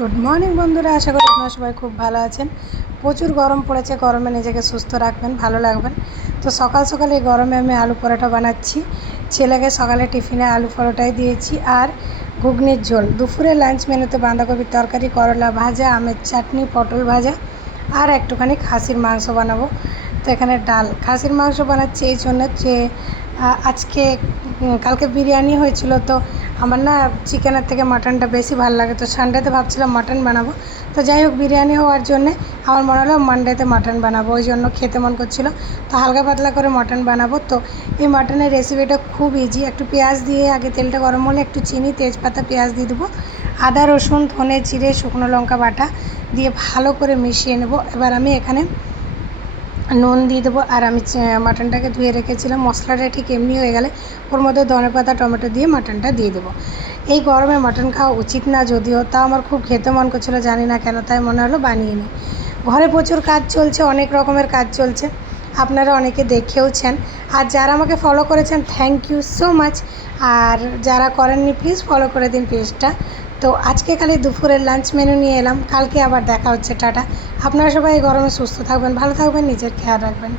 Good morning বন্ধুরা, আশা করি আপনারা সবাই খুব ভালো আছেন। প্রচুর গরম পড়েছে, গরমে নিজেকে সুস্থ রাখবেন, ভালো লাগবেন। তো সকাল সকাল এই গরমে আমি আলু পরোটা বানাচ্ছি। ছেলেকে সকালে টিফিনে আলু পরোটাই দিয়েছি আর ঘুগনির ঝোল। দুপুরে লাঞ্চ মেনুতে বাঁধাকপির তরকারি, করলা ভাজা, আমের চাটনি, পটল ভাজা আর একটুখানি খাসির মাংস বানাবো। তো এখানে ডাল, খাসির মাংস বানাচ্ছি এই জন্য যে আজকে কালকে বিরিয়ানি হয়েছিল, তো আমার না চিকেনের থেকে মাটনটা বেশি ভালো লাগে। তো সানডেতে ভাবছিলাম মাটন বানাবো, তো যাই হোক বিরিয়ানি হওয়ার জন্যে আমার মনে হলো মানডেতে মাটন বানাবো, ওই জন্য খেতে মন করছিল। তো হালকা পাতলা করে মাটন বানাবো। তো এই মাটনের রেসিপিটা খুব ইজি। একটু পেঁয়াজ দিয়ে আগে তেলটা গরম হলে একটু চিনি, তেজপাতা, পেঁয়াজ দিয়ে দেবো, আদা, রসুন, ধনে, জিরে, শুকনো লঙ্কা বাটা দিয়ে ভালো করে মিশিয়ে নেব। এবার আমি এখানে নুন দিয়ে দেবো আর আমি মাটনটাকে ধুয়ে রেখেছিলাম। মশলাটা ঠিক এমনি হয়ে গেলে ওর মধ্যে ধনেপাতা, টমেটো দিয়ে মাটনটা দিয়ে দেবো। এই গরমে মাটন খাওয়া উচিত না যদিও, তাও আমার খুব খেতে মন করছিলো, জানি না কেন, তাই মনে হলো বানিয়ে নিই। ঘরে প্রচুর কাজ চলছে, অনেক রকমের কাজ চলছে, আপনারা অনেকে দেখেওছেন। আর যারা আমাকে ফলো করেছেন থ্যাংক ইউ সো মাচ, আর যারা করেননি প্লিজ ফলো করে দিন পেজটা। তো আজকে খালি দুপুরের লাঞ্চ মেনু নিয়ে এলাম, কালকে আবার দেখা হচ্ছে। টাটা। আপনারা সবাই এই গরমে সুস্থ থাকবেন, ভালো থাকবেন, নিজের খেয়াল রাখবেন।